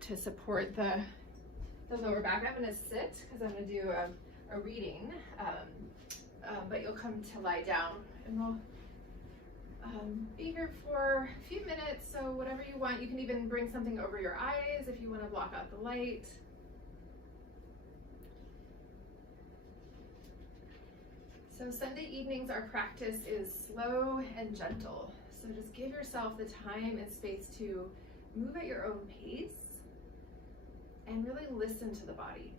to support the lower back. I'm going to sit because I'm going to do a reading, but you'll come to lie down, and we'll be here for a few minutes. So whatever you want, you can even bring something over your eyes if you want to block out the light. So Sunday evenings, our practice is slow and gentle. So just give yourself the time and space to move at your own pace and really listen to the body.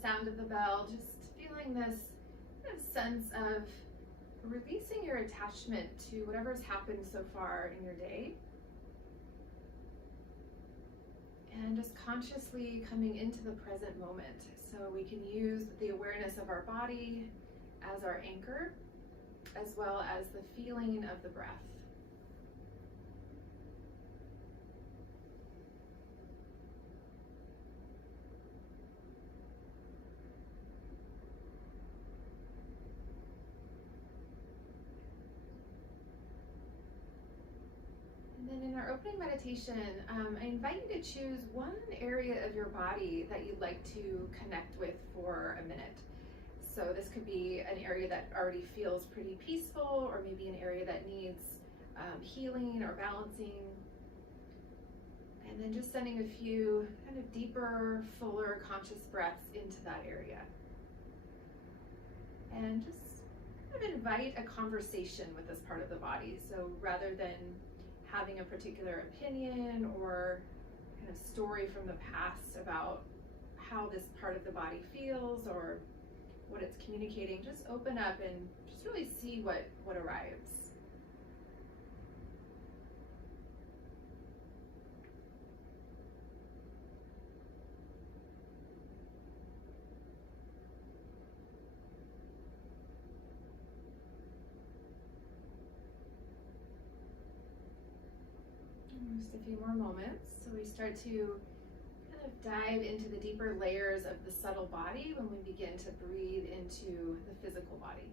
Sound of the bell, just feeling this kind of sense of releasing your attachment to whatever's happened so far in your day, and just consciously coming into the present moment. So we can use the awareness of our body as our anchor, as well as the feeling of the breath. And then in our opening meditation, I invite you to choose one area of your body that you'd like to connect with for a minute. So this could be an area that already feels pretty peaceful, or maybe an area that needs healing or balancing. And then just sending a few kind of deeper, fuller, conscious breaths into that area. And just kind of invite a conversation with this part of the body. So rather than having a particular opinion or kind of story from the past about how this part of the body feels or what it's communicating, just open up and just really see what arrives. Just a few more moments. So we start to kind of dive into the deeper layers of the subtle body when we begin to breathe into the physical body.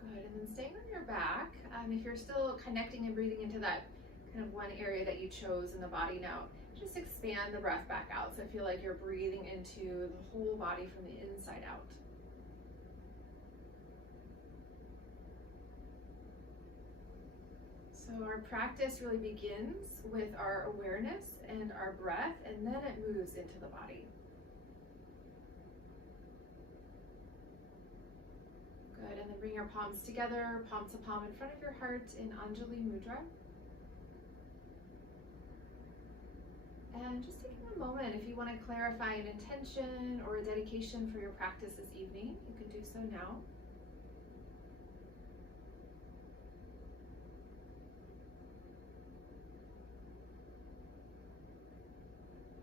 Good, and then staying on your back, if you're still connecting and breathing into that kind of one area that you chose in the body now, just expand the breath back out. So feel like you're breathing into the whole body from the inside out. So our practice really begins with our awareness and our breath, and then it moves into the body. Good, and then bring your palms together, palm to palm in front of your heart in Anjali Mudra. And just taking a moment, if you want to clarify an intention or a dedication for your practice this evening, you can do so now.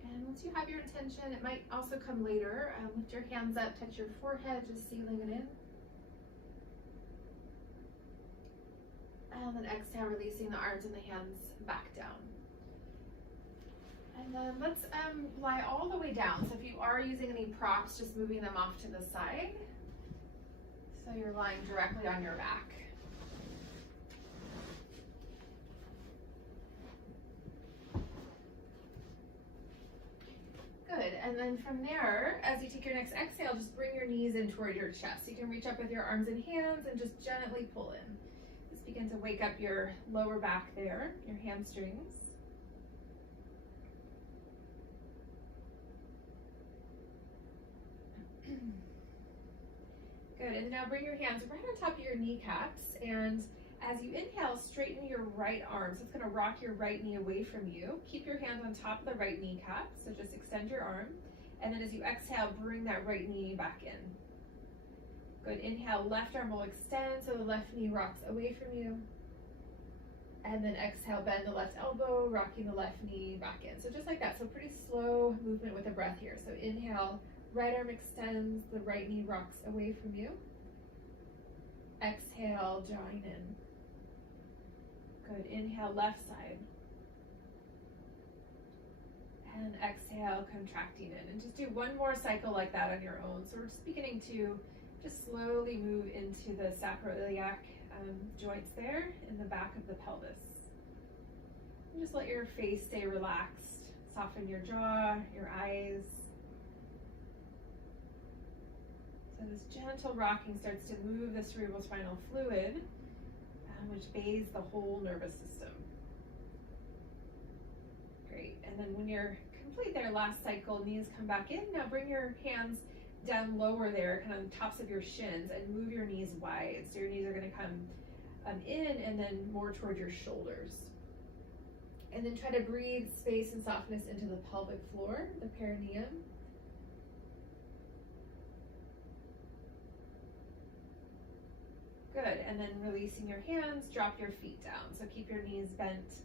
And once you have your intention, it might also come later. Lift your hands up, touch your forehead, just sealing it in. And then exhale, releasing the arms and the hands back down. And then let's lie all the way down. So if you are using any props, just moving them off to the side. So you're lying directly on your back. Good, and then from there, as you take your next exhale, just bring your knees in toward your chest. You can reach up with your arms and hands and just gently pull in. Just begin to wake up your lower back there, your hamstrings. Good, and now bring your hands right on top of your kneecaps, and as you inhale, straighten your right arm. So it's going to rock your right knee away from you. Keep your hands on top of the right kneecap, so just extend your arm. And then as you exhale, bring that right knee back in. Good, inhale, left arm will extend, so the left knee rocks away from you. And then exhale, bend the left elbow, rocking the left knee back in. So just like that. So pretty slow movement with the breath here. So inhale, right arm extends, the right knee rocks away from you. Exhale, drawing in. Good. Inhale, left side. And exhale, contracting in. And just do one more cycle like that on your own. So we're just beginning to just slowly move into the sacroiliac joints there in the back of the pelvis. And just let your face stay relaxed. Soften your jaw, your eyes. So this gentle rocking starts to move the cerebrospinal fluid, which bathes the whole nervous system. Great. And then when you're complete there, last cycle, knees come back in. Now bring your hands down lower there, kind of the tops of your shins, and move your knees wide. So your knees are going to come in and then more toward your shoulders. And then try to breathe space and softness into the pelvic floor, the perineum. Good. And then releasing your hands, drop your feet down. So keep your knees bent.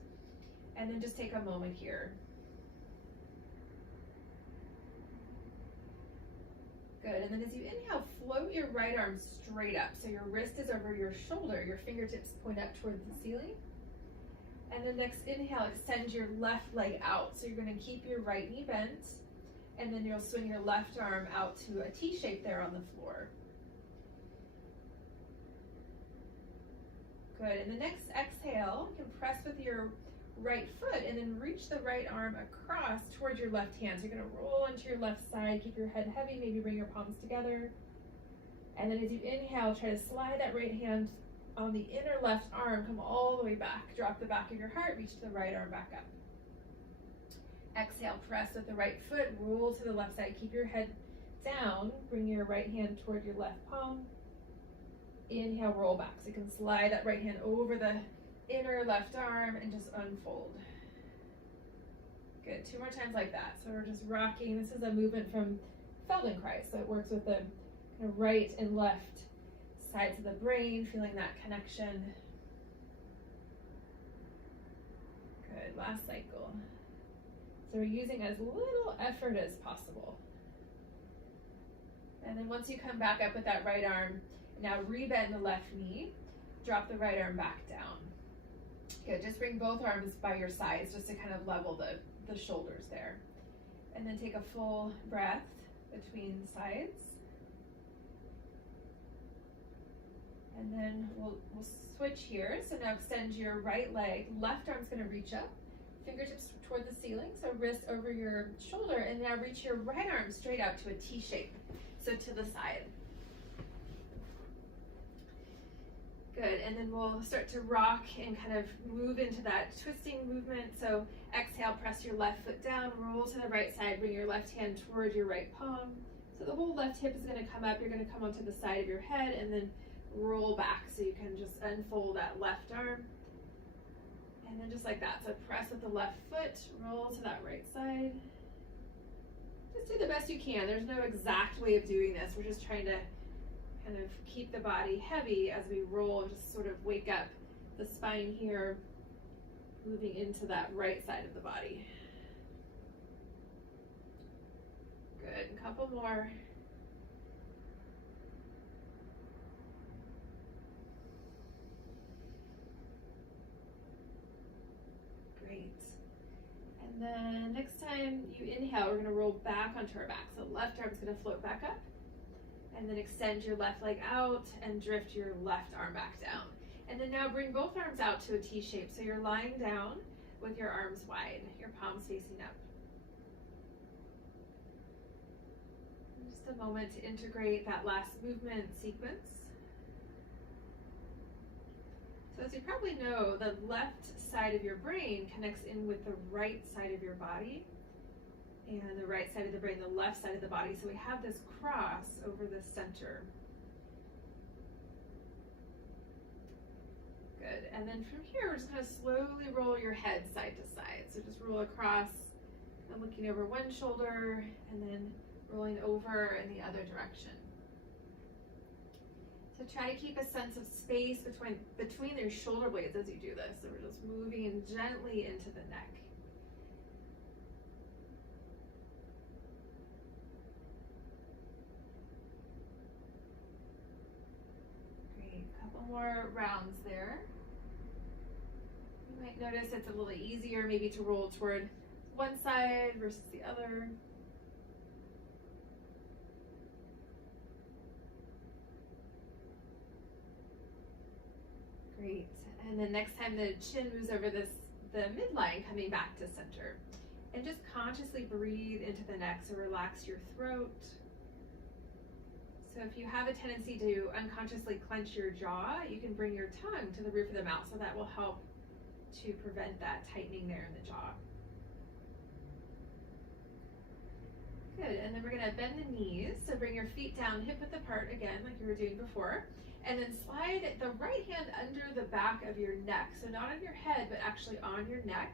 And then just take a moment here. Good. And then as you inhale, float your right arm straight up. So your wrist is over your shoulder. Your fingertips point up toward the ceiling. And then next inhale, extend your left leg out. So you're going to keep your right knee bent. And then you'll swing your left arm out to a T shape there on the floor. Good. And the next exhale, you can press with your right foot and then reach the right arm across towards your left hand. So you're going to roll into your left side, keep your head heavy, maybe bring your palms together. And then as you inhale, try to slide that right hand on the inner left arm, come all the way back. Drop the back of your heart, reach the right arm back up. Exhale, press with the right foot, roll to the left side, keep your head down, bring your right hand toward your left palm. Inhale, roll back. So you can slide that right hand over the inner left arm and just unfold. Good. 2 more times like that. So we're just rocking. This is a movement from Feldenkrais. So it works with the kind of right and left sides of the brain, feeling that connection. Good. Last cycle. So we're using as little effort as possible. And then once you come back up with that right arm, now rebend the left knee. Drop the right arm back down. Good, just bring both arms by your sides just to kind of level the shoulders there. And then take a full breath between sides. And then we'll switch here. So now extend your right leg. Left arm's going to reach up. Fingertips toward the ceiling. So wrist over your shoulder. And now reach your right arm straight out to a T shape. So to the side. Good, and then we'll start to rock and kind of move into that twisting movement. So exhale, press your left foot down, roll to the right side, bring your left hand toward your right palm. So the whole left hip is going to come up. You're going to come onto the side of your head and then roll back so you can just unfold that left arm. And then just like that. So press with the left foot, roll to that right side. Just do the best you can. There's no exact way of doing this. We're just trying to kind of keep the body heavy as we roll and just sort of wake up the spine here, moving into that right side of the body. Good, a couple more. Great. And then next time you inhale, we're gonna roll back onto our back. So left arm's gonna float back up. And then extend your left leg out and drift your left arm back down. And then now bring both arms out to a T shape. So you're lying down with your arms wide, your palms facing up. Just a moment to integrate that last movement sequence. So as you probably know, the left side of your brain connects in with the right side of your body. And the right side of the brain, the left side of the body. So we have this cross over the center. Good. And then from here, we're just going to slowly roll your head side to side. So just roll across, and looking over one shoulder, and then rolling over in the other direction. So try to keep a sense of space between your shoulder blades as you do this. So we're just moving gently into the neck. Great, a couple more rounds there. You might notice it's a little easier maybe to roll toward one side versus the other. Great, and then next time the chin moves over the midline, coming back to center. And just consciously breathe into the neck, so relax your throat. So if you have a tendency to unconsciously clench your jaw, you can bring your tongue to the roof of the mouth, so that will help to prevent that tightening there in the jaw. Good, and then we're gonna bend the knees, so bring your feet down hip width apart again, like you were doing before. And then slide the right hand under the back of your neck. So not on your head, but actually on your neck.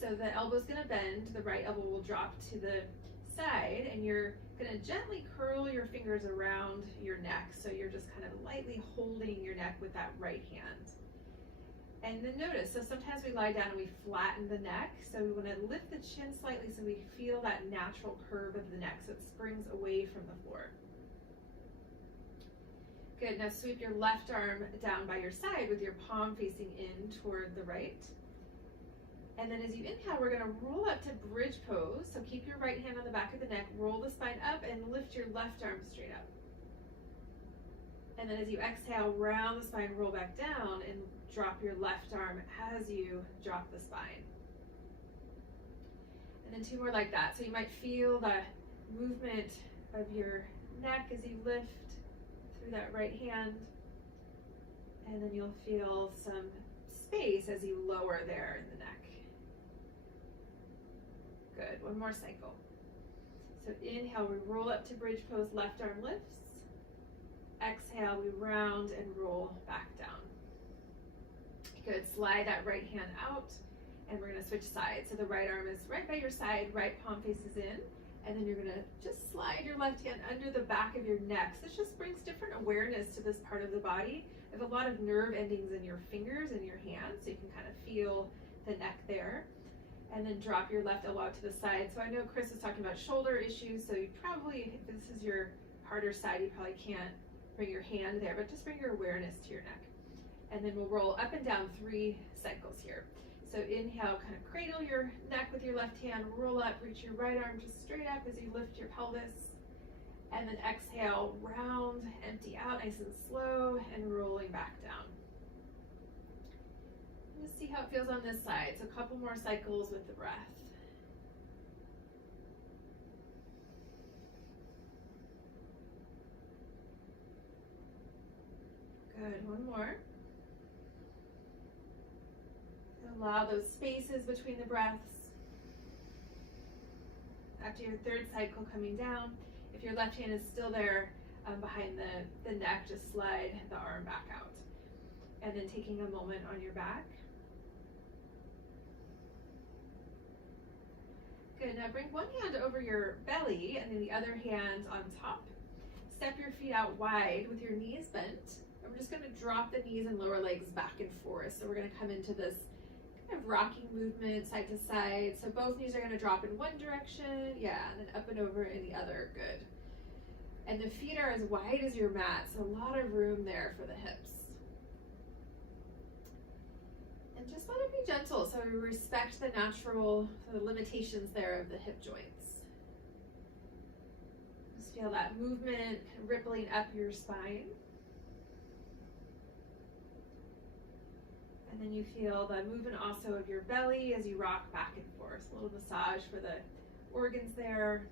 So the elbow's gonna bend, the right elbow will drop to the side, and you're gonna gently curl your fingers around your neck. So you're just kind of lightly holding your neck with that right hand. And then notice, so sometimes we lie down and we flatten the neck. So we wanna lift the chin slightly so we feel that natural curve of the neck, so it springs away from the floor. Good, now sweep your left arm down by your side with your palm facing in toward the right. And then as you inhale, we're gonna roll up to bridge pose. So keep your right hand on the back of the neck, roll the spine up, and lift your left arm straight up. And then as you exhale, round the spine, roll back down, and drop your left arm as you drop the spine. And then two more like that. So you might feel the movement of your neck as you lift through that right hand, and then you'll feel some space as you lower there in the neck. Good, one more cycle. So inhale, we roll up to bridge pose, left arm lifts. Exhale, we round and roll back down. Good, slide that right hand out, and we're gonna switch sides. So the right arm is right by your side, right palm faces in. And then you're gonna just slide your left hand under the back of your neck. So this just brings different awareness to this part of the body. There's a lot of nerve endings in your fingers and your hands, so you can kind of feel the neck there. And then drop your left elbow out to the side. So I know Chris was talking about shoulder issues, so you probably, if this is your harder side, you probably can't bring your hand there, but just bring your awareness to your neck. And then we'll roll up and down 3 cycles here. So inhale, kind of cradle your neck with your left hand, roll up, reach your right arm just straight up as you lift your pelvis. And then exhale, round, empty out nice and slow, and rolling back down. Just see how it feels on this side. So a couple more cycles with the breath. Good, one more. Allow those spaces between the breaths. After your 3rd cycle coming down, if your left hand is still there behind the neck, just slide the arm back out. And then taking a moment on your back. Good, now bring one hand over your belly and then the other hand on top. Step your feet out wide with your knees bent. And we're just gonna drop the knees and lower legs back and forth. So we're gonna come into this kind of rocking movement side to side. So both knees are gonna drop in one direction, yeah, and then up and over in the other, good. And the feet are as wide as your mat, so a lot of room there for the hips. And just let it be gentle, so we respect the the limitations there of the hip joints. Just feel that movement rippling up your spine. And then you feel the movement also of your belly as you rock back and forth. A little massage for the organs there.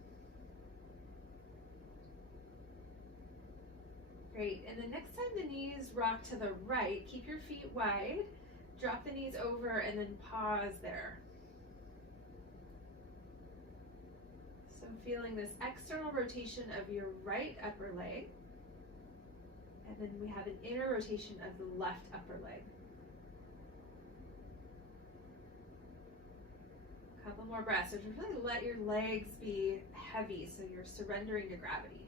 Great, and then next time the knees rock to the right, keep your feet wide, drop the knees over, and then pause there. So feeling this external rotation of your right upper leg, and then we have an inner rotation of the left upper leg. Couple more breaths. So just really let your legs be heavy, so you're surrendering to gravity.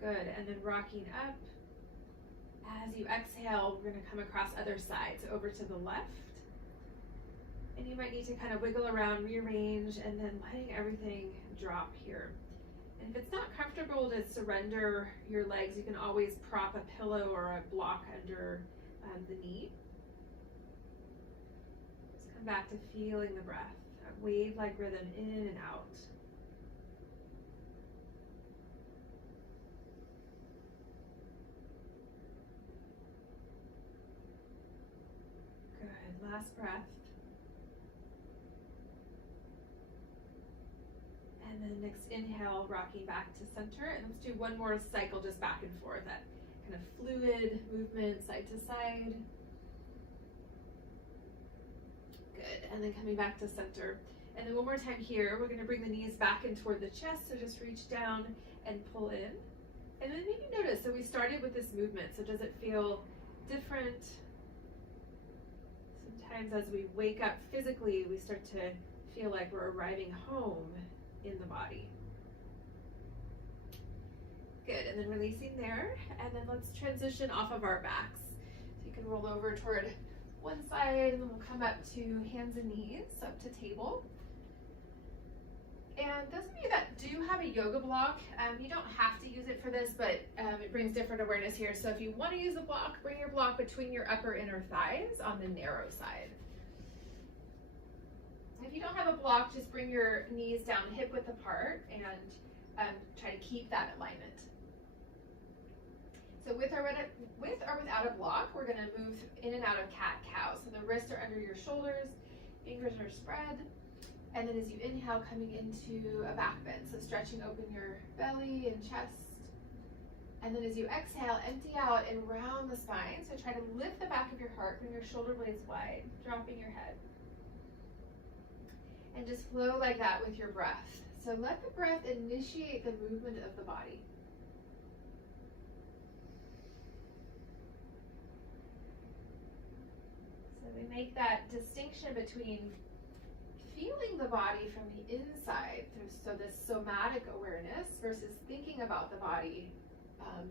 Good, and then rocking up. As you exhale, we're gonna come across other side, so over to the left. And you might need to kind of wiggle around, rearrange, and then letting everything drop here. And if it's not comfortable to surrender your legs, you can always prop a pillow or a block under the knee. Just come back to feeling the breath, a wave-like rhythm in and out. Good, last breath. And then next inhale, rocking back to center. And let's do one more cycle just back and forth, that kind of fluid movement side to side. Good, and then coming back to center. And then one more time here, we're gonna bring the knees back in toward the chest, so just reach down and pull in. And then maybe notice, so we started with this movement, so does it feel different? Sometimes as we wake up physically, we start to feel like we're arriving home in the body. Good, and then releasing there, and then let's transition off of our backs. So you can roll over toward one side, and then we'll come up to hands and knees, up to table. And those of you that do have a yoga block, you don't have to use it for this, but it brings different awareness here. So if you want to use a block, bring your block between your upper inner thighs on the narrow side. If you don't have a block, just bring your knees down hip width apart and try to keep that alignment. So with or without a block, we're going to move in and out of cat-cow. So the wrists are under your shoulders, fingers are spread, and then as you inhale, coming into a back bend. So stretching open your belly and chest. And then as you exhale, empty out and round the spine. So try to lift the back of your heart, bring your shoulder blades wide, dropping your head. And just flow like that with your breath. So let the breath initiate the movement of the body. So we make that distinction between feeling the body from the inside, so this somatic awareness, versus thinking about the body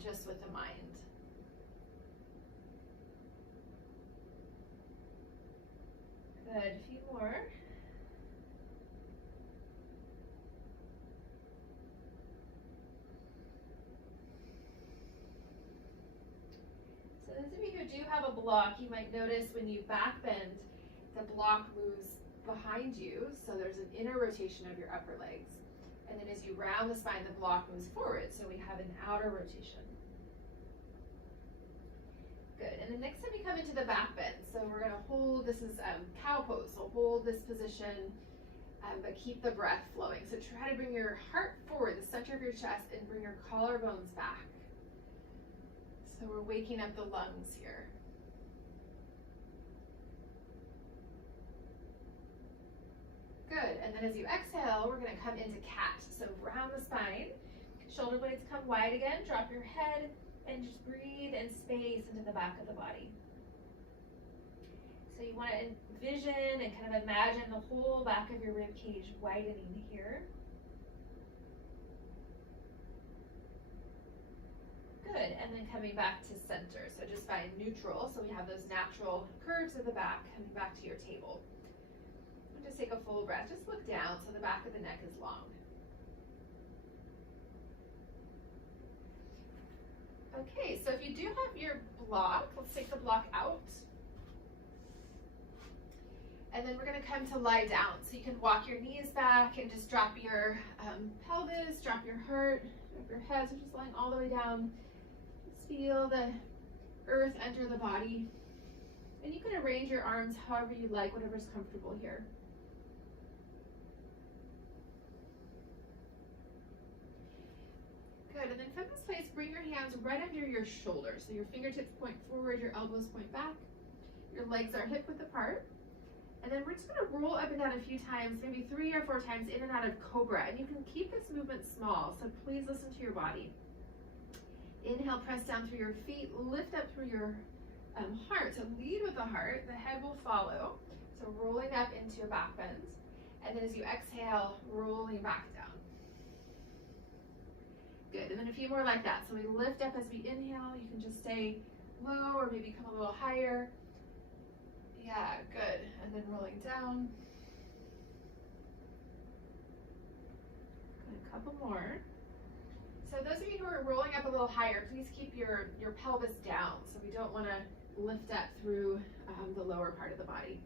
just with the mind. Good, a few more. So those of you who do have a block, you might notice when you back bend, the block moves behind you, so there's an inner rotation of your upper legs. And then as you round the spine, the block moves forward, so we have an outer rotation. Good, and then next time you come into the back bend, so we're gonna hold, this is cow pose, so hold this position, but keep the breath flowing. So try to bring your heart forward, the center of your chest, and bring your collarbones back. So we're waking up the lungs here. Good, and then as you exhale, we're gonna come into cat. So round the spine, shoulder blades come wide again, drop your head, and just breathe and space into the back of the body. So you wanna envision and kind of imagine the whole back of your rib cage widening here. Good, and then coming back to center. So just find neutral, so we have those natural curves of the back coming back to your table. And just take a full breath, just look down so the back of the neck is long. Okay, so if you do have your block, let's take the block out. And then we're gonna come to lie down. So you can walk your knees back and just drop your pelvis, drop your heart, drop your head, so just lying all the way down. Just feel the earth enter the body. And you can arrange your arms however you like, whatever's comfortable here. Good, and then from this place, bring your hands right under your shoulders. So your fingertips point forward, your elbows point back. Your legs are hip width apart. And then we're just gonna roll up and down a few times, maybe 3 or 4 times in and out of cobra. And you can keep this movement small, so please listen to your body. Inhale, press down through your feet, lift up through your heart. So lead with the heart, the head will follow. So rolling up into a back bend. And then as you exhale, rolling back down. Good, and then a few more like that. So we lift up as we inhale. You can just stay low or maybe come a little higher. Yeah, good. And then rolling down. Good, a couple more. So those of you who are rolling up a little higher, please keep your pelvis down. So we don't want to lift up through the lower part of the body.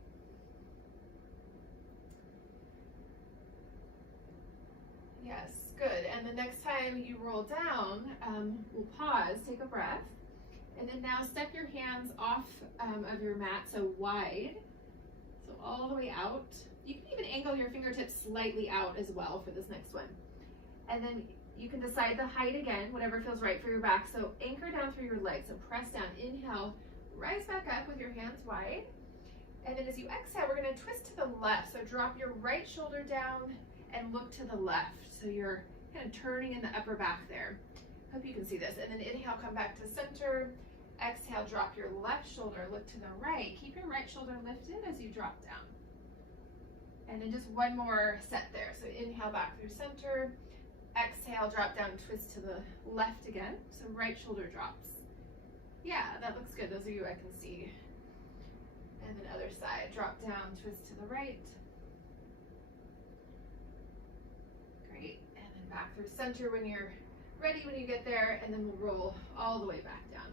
Yes, good. And the next time you roll down, we'll pause, take a breath, and then now step your hands off of your mat, so wide, so all the way out. You can even angle your fingertips slightly out as well for this next one. And then you can decide the height again, whatever feels right for your back. So anchor down through your legs, so press down, inhale, rise back up with your hands wide. And then as you exhale, we're gonna twist to the left. So drop your right shoulder down and look to the left. So you're kind of turning in the upper back there. Hope you can see this. And then inhale, come back to center. Exhale, drop your left shoulder, look to the right. Keep your right shoulder lifted as you drop down. And then just one more set there. So inhale back through center. Exhale, drop down, twist to the left again. So right shoulder drops. Yeah, that looks good. Those of you I can see. And then other side, drop down, twist to the right. Great, and then back through center when you're ready, when you get there, and then we'll roll all the way back down.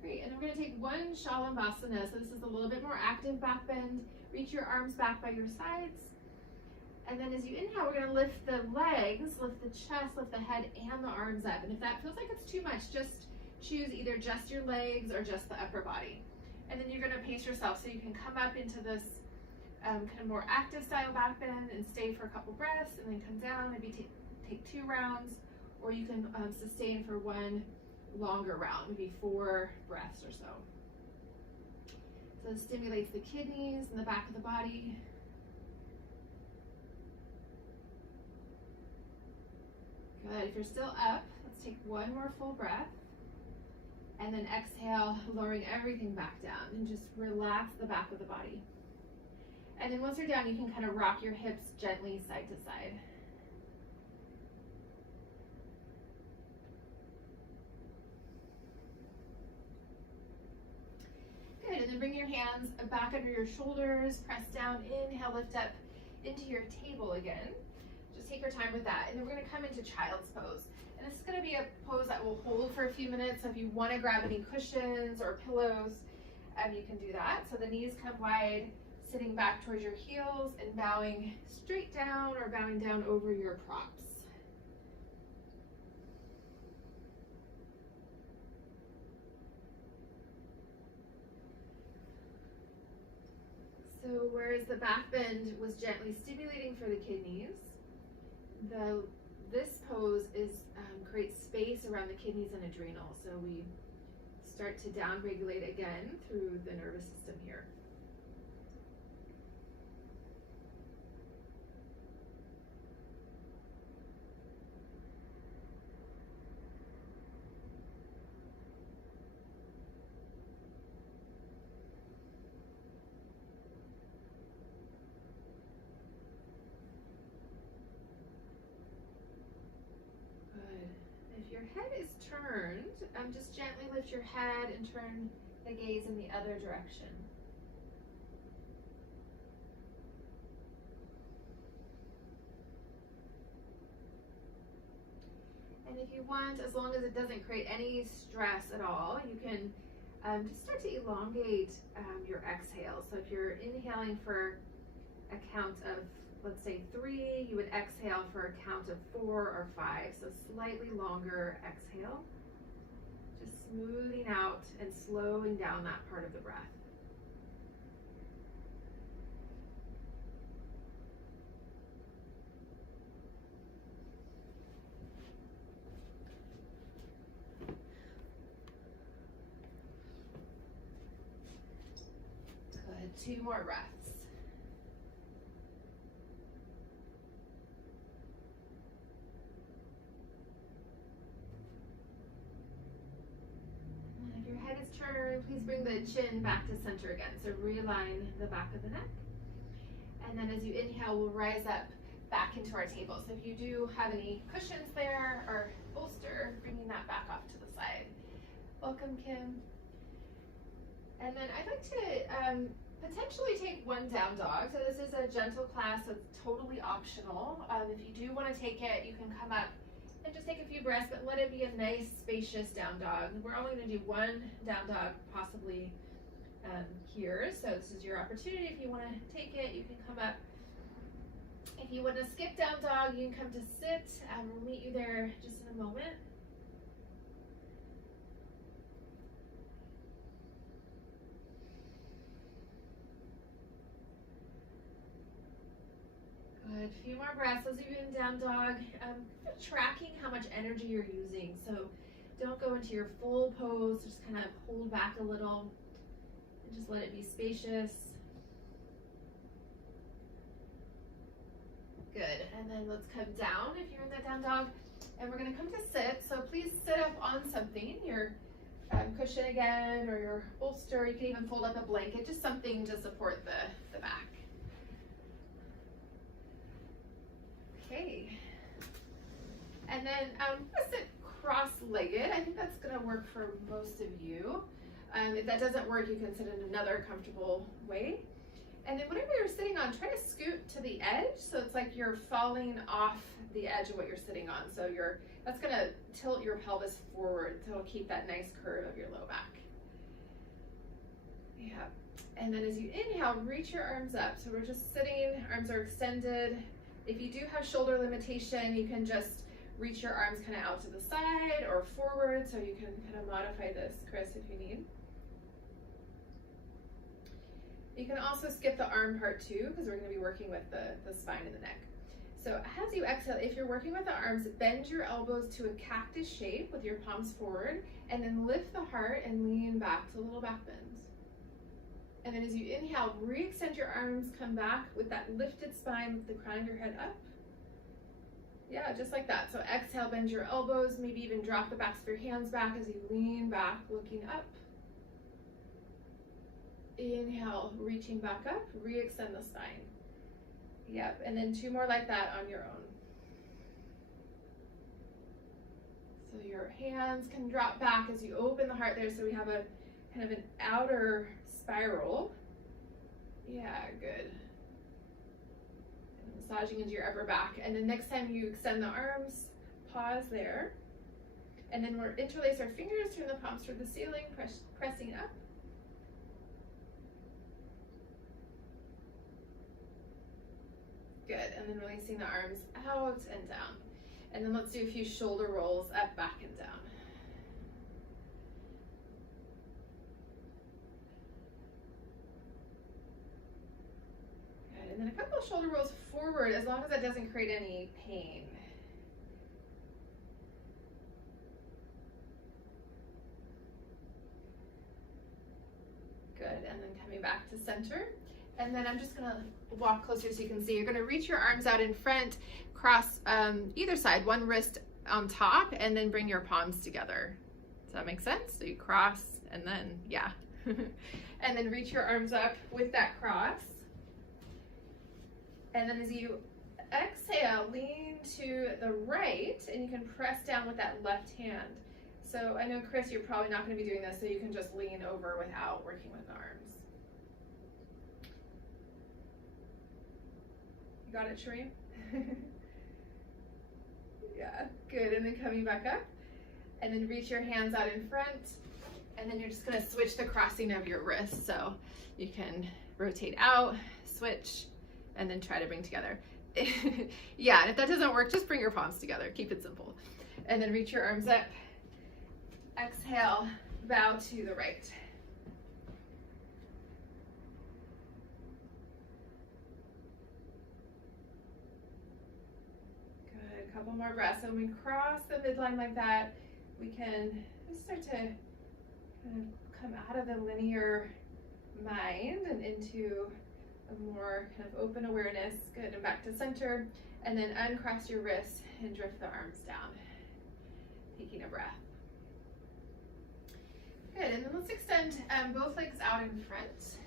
Great, and we're going to take one Shalambhasana. So this is a little bit more active back bend. Reach your arms back by your sides. And then as you inhale, we're going to lift the legs, lift the chest, lift the head and the arms up. And if that feels like it's too much, just choose either just your legs or just the upper body. And then you're going to pace yourself so you can come up into this kind of more active style back bend and stay for a couple breaths and then come down, maybe take 2 rounds, or you can sustain for one longer round, maybe 4 breaths or so. So it stimulates the kidneys and the back of the body. Good. If you're still up, let's take one more full breath. And then exhale, lowering everything back down and just relax the back of the body. And then once you're down, you can kind of rock your hips gently side to side. Good, and then bring your hands back under your shoulders, press down, inhale, lift up into your table again. Just take your time with that. And then we're gonna come into child's pose. And this is gonna be a pose that will hold for a few minutes. So if you wanna grab any cushions or pillows, you can do that. So the knees come wide, sitting back towards your heels and bowing straight down or bowing down over your props. So whereas the back bend was gently stimulating for the kidneys, this pose creates space around the kidneys and adrenals. So we start to down-regulate again through the nervous system here. If your head is turned, just gently lift your head and turn the gaze in the other direction. And if you want, as long as it doesn't create any stress at all, you can just start to elongate your exhale. So if you're inhaling for a count of, let's say 3, you would exhale for a count of 4 or 5. So slightly longer exhale, just smoothing out and slowing down that part of the breath. Good, 2 more breaths. Head is turned, then please bring the chin back to center again. So realign the back of the neck. And then as you inhale, we'll rise up back into our table. So if you do have any cushions there or bolster, bringing that back off to the side. Welcome, Kim. And then I'd like to potentially take one down dog. So this is a gentle class, so it's totally optional. If you do want to take it, you can come up and just take a few breaths, but let it be a nice, spacious down dog. We're only going to do one down dog, possibly here. So this is your opportunity. If you want to take it, you can come up. If you want to skip down dog, you can come to sit. We'll meet you there just in a moment. Good. A few more breaths. Those of you in down dog, tracking how much energy you're using. So don't go into your full pose. Just kind of hold back a little and just let it be spacious. Good. And then let's come down if you're in that down dog. And we're going to come to sit. So please sit up on something, your cushion again, or your bolster. You can even fold up a blanket, just something to support the back. Okay. And then sit cross-legged. I think that's going to work for most of you. If that doesn't work, you can sit in another comfortable way. And then whatever you're sitting on, try to scoot to the edge, so it's like you're falling off the edge of what you're sitting on. So that's going to tilt your pelvis forward, so it'll keep that nice curve of your low back. Yeah. And then as you inhale, reach your arms up. So we're just sitting, arms are extended. If you do have shoulder limitation, you can just reach your arms kind of out to the side or forward, so you can kind of modify this, Chris, if you need. You can also skip the arm part too, because we're going to be working with the spine and the neck. So as you exhale, if you're working with the arms, bend your elbows to a cactus shape with your palms forward, and then lift the heart and lean back, so a little back bend. And then as you inhale, re-extend your arms, come back with that lifted spine, with the crown of your head up. Yeah, just like that. So exhale, bend your elbows, maybe even drop the backs of your hands back as you lean back, looking up. Inhale, reaching back up, re-extend the spine. Yep, and then two more like that on your own. So your hands can drop back as you open the heart there, so we have a kind of an outer spiral. Yeah, good. And massaging into your upper back. And then next time you extend the arms, pause there. And then we'll interlace our fingers, turn the palms toward the ceiling, pressing up. Good, and then releasing the arms out and down. And then let's do a few shoulder rolls up, back, and down. Good, and then a couple of shoulder rolls forward, as long as that doesn't create any pain. Good, and then coming back to center. And then I'm just gonna walk closer so you can see. You're gonna reach your arms out in front, cross either side, one wrist on top, and then bring your palms together. Does that make sense? So you cross, and then, yeah. And then reach your arms up with that cross. And then as you exhale, lean to the right, and you can press down with that left hand. So I know, Chris, you're probably not gonna be doing this, so you can just lean over without working with the arms. Got it, Shereen? Yeah, good. And then coming back up, and then reach your hands out in front, and then you're just gonna switch the crossing of your wrists. So you can rotate out, switch, and then try to bring together. Yeah, and if that doesn't work, just bring your palms together. Keep it simple. And then reach your arms up. Exhale, bow to the right. Couple more breaths. So when we cross the midline like that, we can just start to kind of come out of the linear mind and into a more kind of open awareness. Good, and back to center. And then uncross your wrists and drift the arms down. Taking a breath. Good, and then let's extend both legs out in front.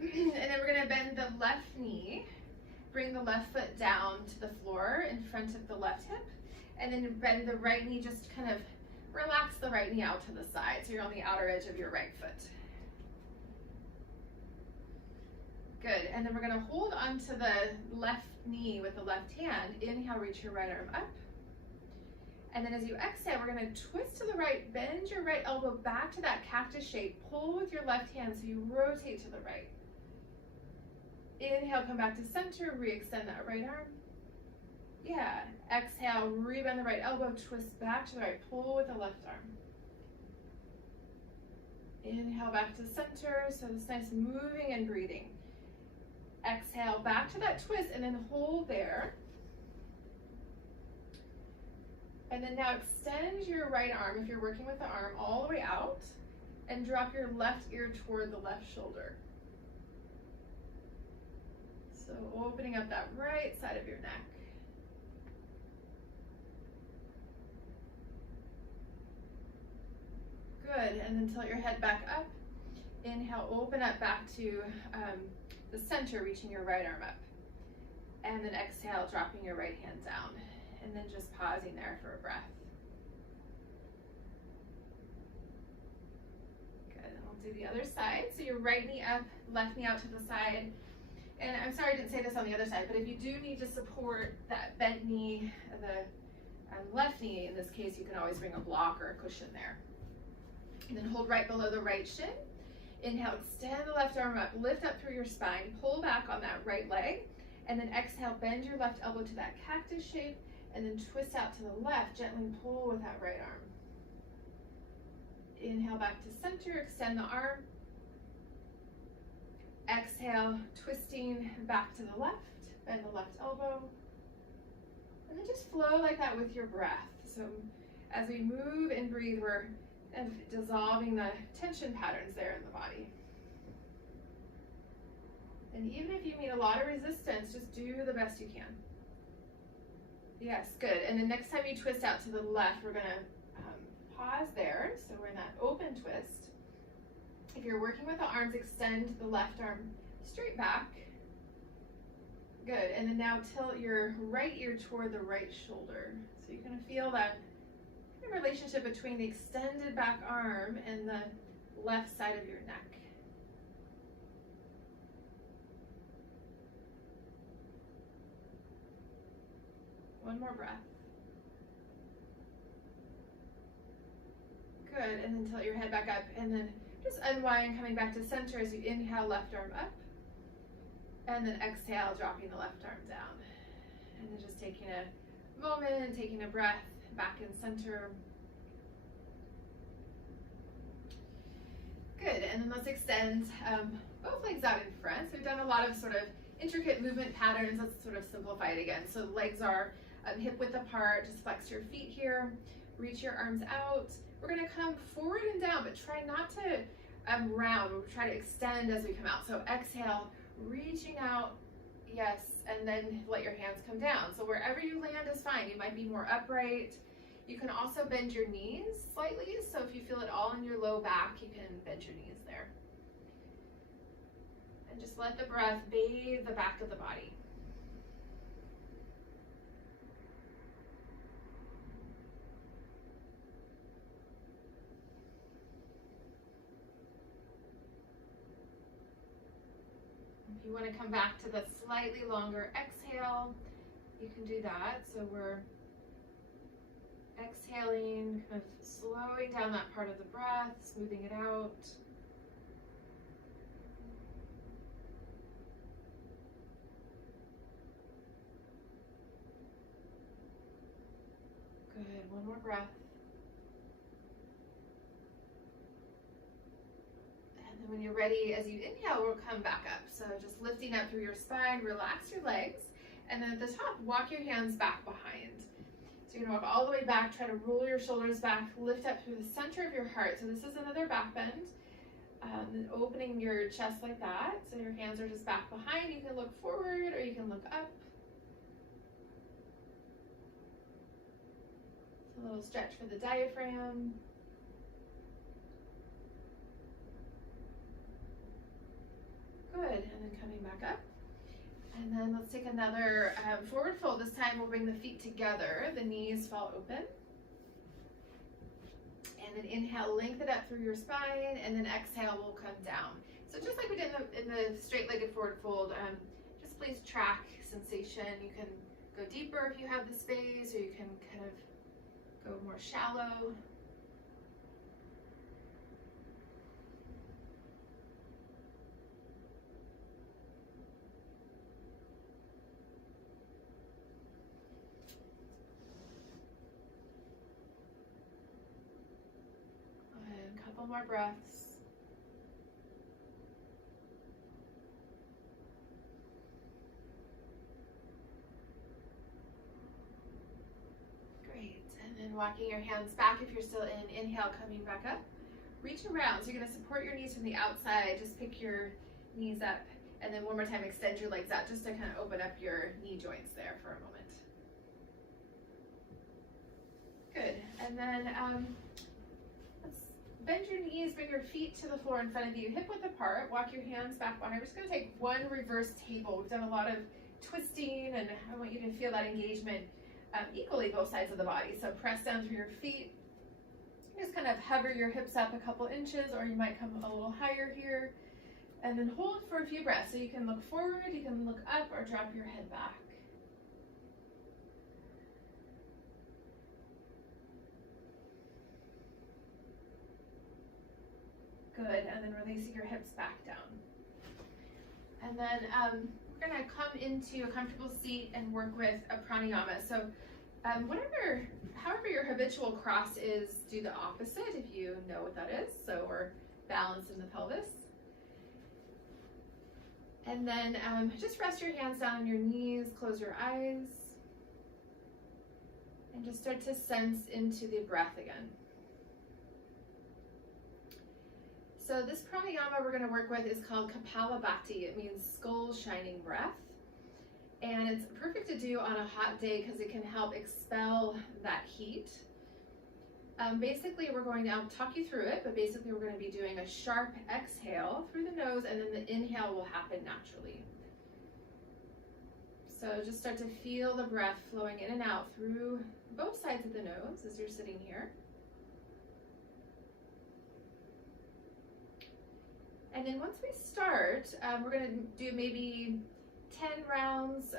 And then we're gonna bend the left knee, bring the left foot down to the floor in front of the left hip, and then bend the right knee, just kind of relax the right knee out to the side, so you're on the outer edge of your right foot. Good, and then we're gonna hold onto the left knee with the left hand. Inhale, reach your right arm up. And then as you exhale, we're gonna twist to the right, bend your right elbow back to that cactus shape, pull with your left hand so you rotate to the right. Inhale, come back to center, re-extend that right arm. Yeah, exhale, rebend the right elbow, twist back to the right, pull with the left arm. Inhale, back to center, so this nice moving and breathing. Exhale, back to that twist, and then hold there. And then now extend your right arm, if you're working with the arm, all the way out, and drop your left ear toward the left shoulder. So opening up that right side of your neck. Good, and then tilt your head back up. Inhale, open up back to the center, reaching your right arm up. And then exhale, dropping your right hand down. And then just pausing there for a breath. Good, and we'll do the other side. So your right knee up, left knee out to the side. And I'm sorry I didn't say this on the other side, but if you do need to support that bent knee, the left knee, in this case, you can always bring a block or a cushion there. And then hold right below the right shin. Inhale, extend the left arm up, lift up through your spine, pull back on that right leg, and then exhale, bend your left elbow to that cactus shape, and then twist out to the left, gently pull with that right arm. Inhale, back to center, extend the arm. Exhale, twisting back to the left, bend the left elbow. And then just flow like that with your breath. So as we move and breathe, we're dissolving the tension patterns there in the body. And even if you meet a lot of resistance, just do the best you can. Yes, good. And then next time you twist out to the left, we're gonna pause there. So we're in that open twist. If you're working with the arms, extend the left arm straight back. Good, and then now tilt your right ear toward the right shoulder. So you're gonna feel that relationship between the extended back arm and the left side of your neck. One more breath. Good, and then tilt your head back up, and then just unwind, coming back to center as you inhale, left arm up, and then exhale, dropping the left arm down. And then just taking a moment and taking a breath back in center. Good, and then let's extend both legs out in front. So we've done a lot of sort of intricate movement patterns. Let's sort of simplify it again. So legs are hip width apart. Just flex your feet here. Reach your arms out. We're gonna come forward and down, but try not to round. We'll try to extend as we come out. So exhale, reaching out, yes, and then let your hands come down. So wherever you land is fine. You might be more upright. You can also bend your knees slightly. So if you feel it all in your low back, you can bend your knees there. And just let the breath bathe the back of the body. If you want to come back to the slightly longer exhale, you can do that. So we're exhaling, kind of slowing down that part of the breath, smoothing it out. Good, one more breath. And then when you're ready, as you inhale, we'll come back up. So just lifting up through your spine, relax your legs, and then at the top, walk your hands back behind. So you're gonna walk all the way back, try to roll your shoulders back, lift up through the center of your heart. So this is another back bend. Then opening your chest like that. So your hands are just back behind. You can look forward or you can look up. A little stretch for the diaphragm. coming back up. And then let's take another forward fold. This time we'll bring the feet together. The knees fall open. And then inhale, lengthen up through your spine, and then exhale, we'll come down. So just like we did in the straight-legged forward fold, just please track sensation. You can go deeper if you have the space, or you can kind of go more shallow. And a couple more breaths. And walking your hands back if you're still in. Inhale, coming back up. Reach around. So you're going to support your knees from the outside. Just pick your knees up. And then one more time, extend your legs out just to kind of open up your knee joints there for a moment. Good. And then let's bend your knees, bring your feet to the floor in front of you, hip width apart. Walk your hands back behind. We're just going to take one reverse table. We've done a lot of twisting, and I want you to feel that engagement equally both sides of the body. So press down through your feet. Just kind of hover your hips up a couple inches, or you might come a little higher here. And then hold for a few breaths. So you can look forward, you can look up, or drop your head back. Good, and then releasing your hips back down. And then we're gonna come into a comfortable seat and work with a pranayama. So however your habitual cross is, do the opposite if you know what that is. So we're balanced in the pelvis. And then just rest your hands down on your knees, close your eyes, and just start to sense into the breath again. So this pranayama we're going to work with is called Kapalabhati. It means skull shining breath. And it's perfect to do on a hot day because it can help expel that heat. Basically, we're going to, I'll talk you through it, but basically we're going to be doing a sharp exhale through the nose, and then the inhale will happen naturally. So just start to feel the breath flowing in and out through both sides of the nose as you're sitting here. And then once we start, we're going to do maybe 10 rounds,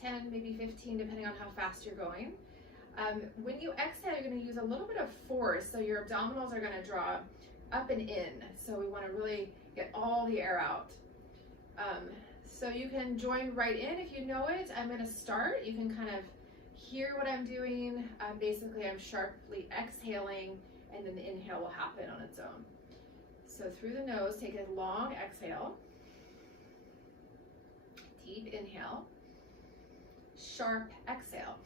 10, maybe 15, depending on how fast you're going. When you exhale, you're going to use a little bit of force, so your abdominals are going to draw up and in. So we want to really get all the air out. So you can join right in if you know it. I'm going to start. You can kind of hear what I'm doing. Basically, I'm sharply exhaling, and then the inhale will happen on its own. So through the nose, take a long exhale. Deep inhale. Sharp exhale.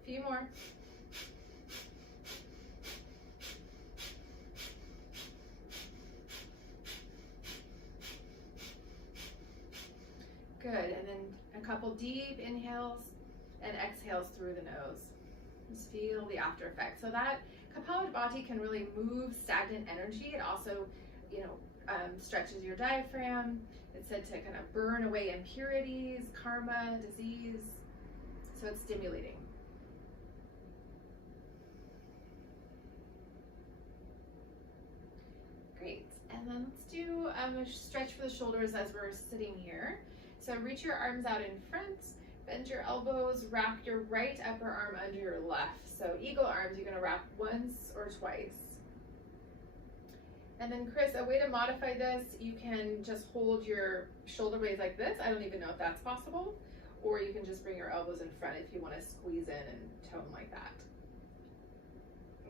A few more. Good, and then a couple deep inhales and exhales through the nose. Just feel the after effect. So that Kapalabhati can really move stagnant energy. It also, stretches your diaphragm. It's said to kind of burn away impurities, karma, disease. So it's stimulating. Great, and then let's do a stretch for the shoulders as we're sitting here. So reach your arms out in front, bend your elbows, wrap your right upper arm under your left. So eagle arms, you're gonna wrap once or twice. And then Chris, a way to modify this, you can just hold your shoulder blades like this. I don't even know if that's possible. Or you can just bring your elbows in front if you wanna squeeze in and tone like that.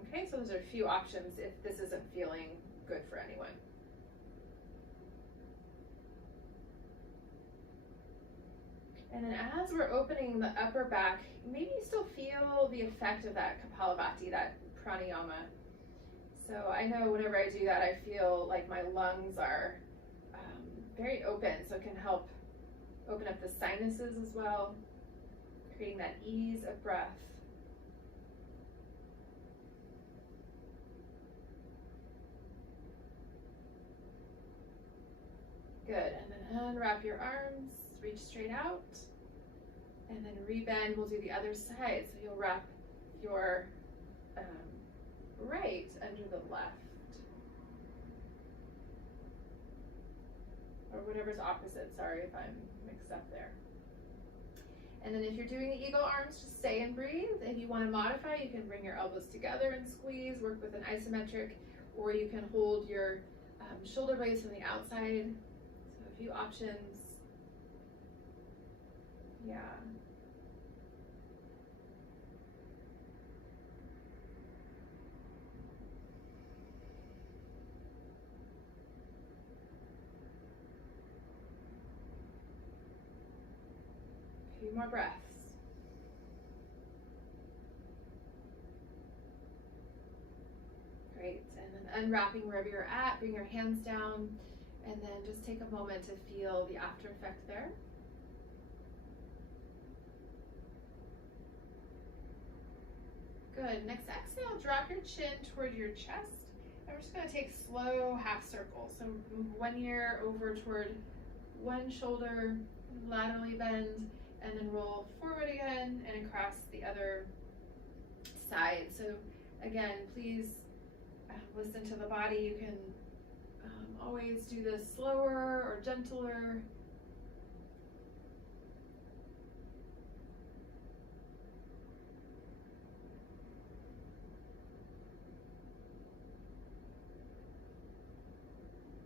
Okay, so those are a few options if this isn't feeling good for anyone. And then as we're opening the upper back, maybe you still feel the effect of that Kapalabhati, that pranayama. So I know whenever I do that, I feel like my lungs are very open, so it can help open up the sinuses as well. creating that ease of breath. Good, and then unwrap your arms, reach straight out, and then rebend. We'll do the other side. So you'll wrap your right under the left, or whatever's opposite. Sorry if I'm mixed up there. And then if you're doing the eagle arms, just stay and breathe. If you want to modify, you can bring your elbows together and squeeze, work with an isometric, or you can hold your shoulder blades from the outside. So a few options. Yeah. A few more breaths. Great, and then unwrapping wherever you're at, bring your hands down, and then just take a moment to feel the after effect there. Good, next exhale, drop your chin toward your chest, and we're just gonna take slow half circles. So move one ear over toward one shoulder, laterally bend, and then roll forward again and across the other side. So again, please listen to the body. You can always do this slower or gentler.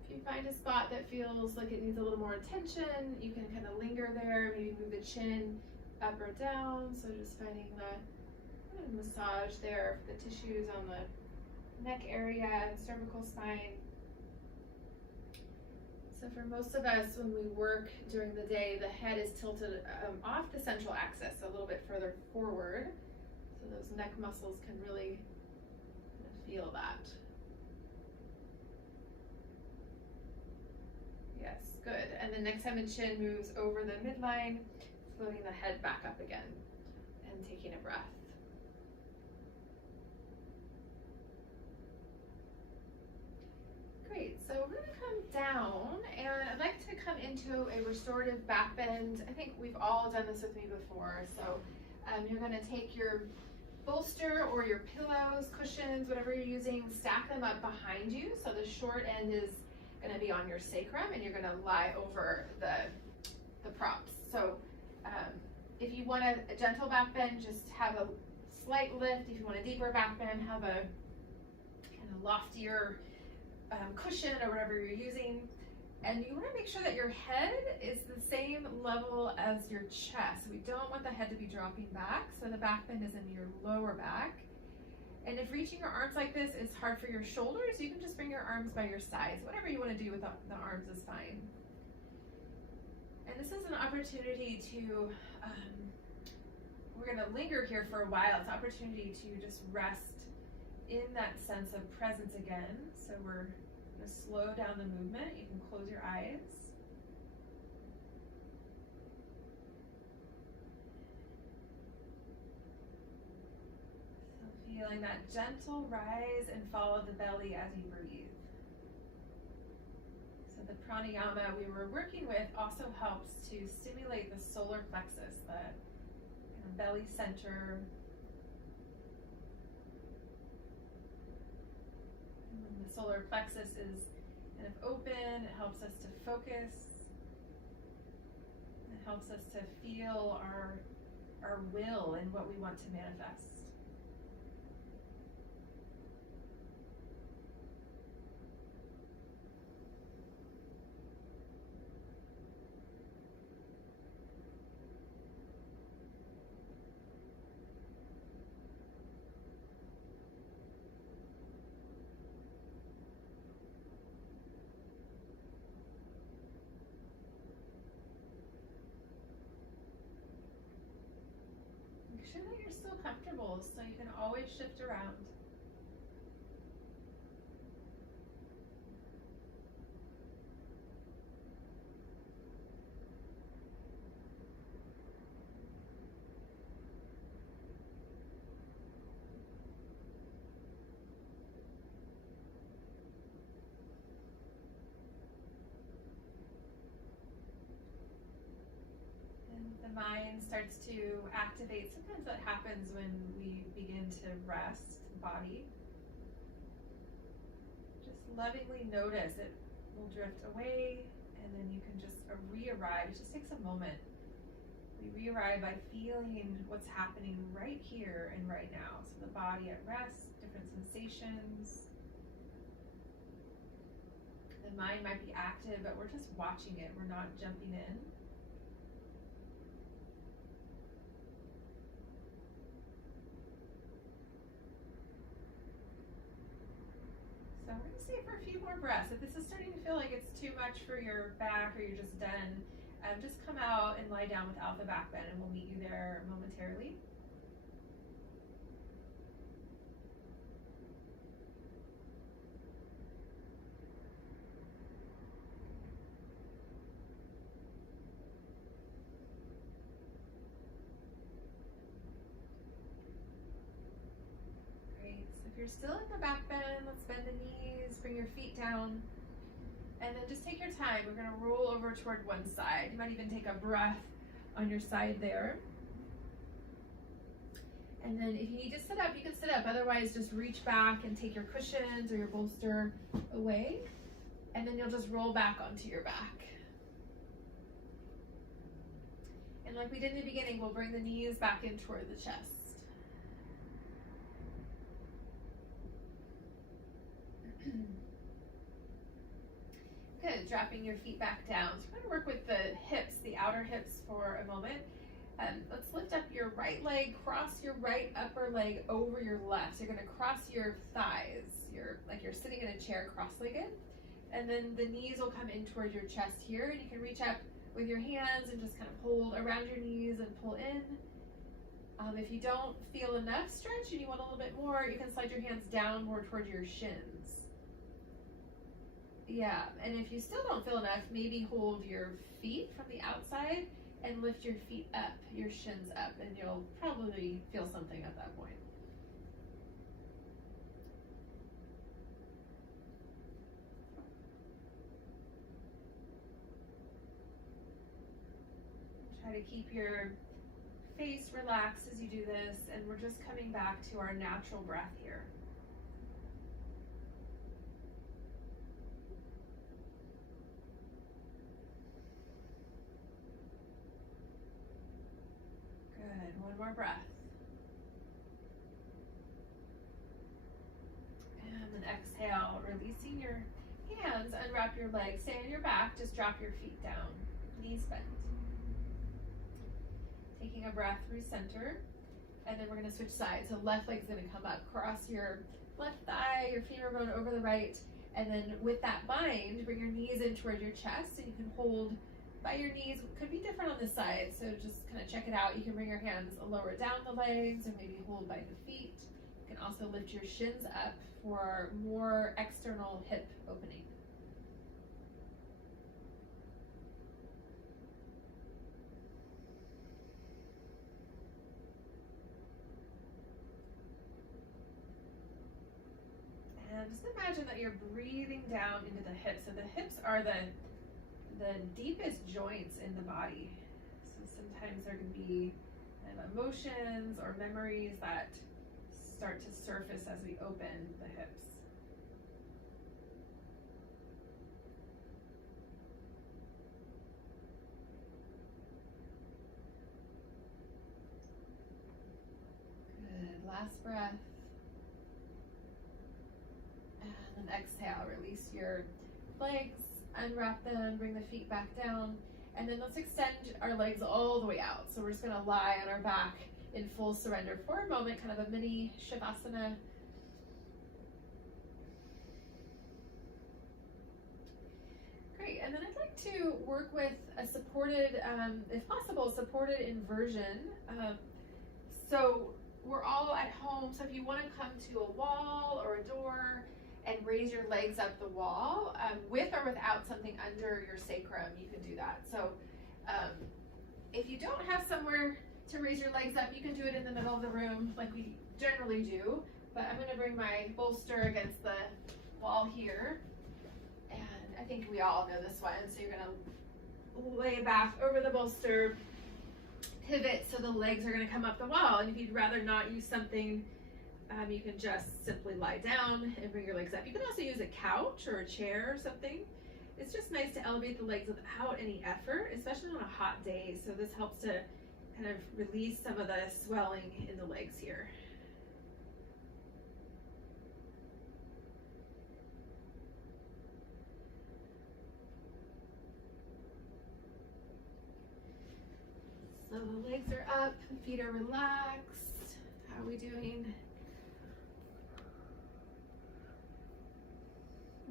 If you find a spot that feels like it needs a little more attention, you can kind of linger there, maybe move the chin up or down. So just finding that kind of massage there for the tissues on the neck area, cervical spine. So for most of us, when we work during the day, the head is tilted off the central axis a little bit further forward. So those neck muscles can really kind of feel that. Yes, good. And then next time the chin moves over the midline, floating the head back up again and taking a breath. Great, so we're gonna come down, and I'd like to come into a restorative back bend. I think we've all done this with me before. So you're gonna take your bolster or your pillows, cushions, whatever you're using, stack them up behind you. So the short end is gonna be on your sacrum, and you're gonna lie over the props. So if you want a gentle back bend, just have a slight lift. If you want a deeper back bend, have a kind of loftier cushion or whatever you're using. And you want to make sure that your head is the same level as your chest. We don't want the head to be dropping back, so the back bend is in your lower back. And if reaching your arms like this is hard for your shoulders, you can just bring your arms by your sides. Whatever you want to do with the arms is fine. And this is an opportunity to, we're going to linger here for a while. It's an opportunity to just rest in that sense of presence again. So we're going to slow down the movement. You can close your eyes. So feeling that gentle rise and fall of the belly as you breathe. So the pranayama we were working with also helps to stimulate the solar plexus, the kind of belly center. The solar plexus is kind of open. It helps us to focus. It helps us to feel our will and what we want to manifest. Make sure that you're still comfortable so you can always shift around. starts to activate. Sometimes that happens when we begin to rest the body. Just lovingly notice it will drift away, and then you can just re-arrive. It just takes a moment. We re-arrive by feeling what's happening right here and right now. So the body at rest, different sensations. The mind might be active, but we're just watching it. We're not jumping in. So we're going to stay for a few more breaths. If this is starting to feel like it's too much for your back or you're just done, just come out and lie down without the back bend, and we'll meet you there momentarily. Great. So if you're still in the back bend, let's bend the knees, bring your feet down. And then just take your time. We're going to roll over toward one side. You might even take a breath on your side there. And then if you need to sit up, you can sit up. Otherwise, just reach back and take your cushions or your bolster away. And then you'll just roll back onto your back. And like we did in the beginning, we'll bring the knees back in toward the chest. Good, dropping your feet back down. So we're going to work with the hips, the outer hips for a moment. Let's lift up your right leg, cross your right upper leg over your left. So you're going to cross your thighs, like you're sitting in a chair cross-legged. And then the knees will come in towards your chest here, and you can reach up with your hands and just kind of hold around your knees and pull in. If you don't feel enough stretch and you want a little bit more, you can slide your hands down more towards your shins. Yeah, and if you still don't feel enough, maybe hold your feet from the outside and lift your feet up, your shins up, and you'll probably feel something at that point. Try to keep your face relaxed as you do this, and we're just coming back to our natural breath here. Good, one more breath. And then exhale, releasing your hands, unwrap your legs, stay on your back, just drop your feet down, knees bent. Taking a breath through center, and then we're going to switch sides. So left leg's going to come up, cross your left thigh, your feet are going over the right, and then with that bind, bring your knees in towards your chest, and you can hold by your knees. It could be different on this side, so just kind of check it out. You can bring your hands lower down the legs, or maybe hold by the feet. You can also lift your shins up for more external hip opening. And just imagine that you're breathing down into the hips. So the hips are the deepest joints in the body. So sometimes there can be kind of emotions or memories that start to surface as we open the hips. Good, last breath. And then exhale, release your legs, unwrap them, bring the feet back down, and then let's extend our legs all the way out. So we're just going to lie on our back in full surrender for a moment, kind of a mini Shavasana. Great, and then I'd like to work with a supported, if possible, supported inversion. So we're all at home, so if you want to come to a wall or a door and raise your legs up the wall, with or without something under your sacrum, you can do that. So if you don't have somewhere to raise your legs up, you can do it in the middle of the room like we generally do, but I'm gonna bring my bolster against the wall here, and I think we all know this one. So you're gonna lay back over the bolster, pivot so the legs are going to come up the wall. And if you'd rather not use something, you can just simply lie down and bring your legs up. You can also use a couch or a chair or something. It's just nice to elevate the legs without any effort, especially on a hot day. So this helps to kind of release some of the swelling in the legs here. So the legs are up, the feet are relaxed. How are we doing?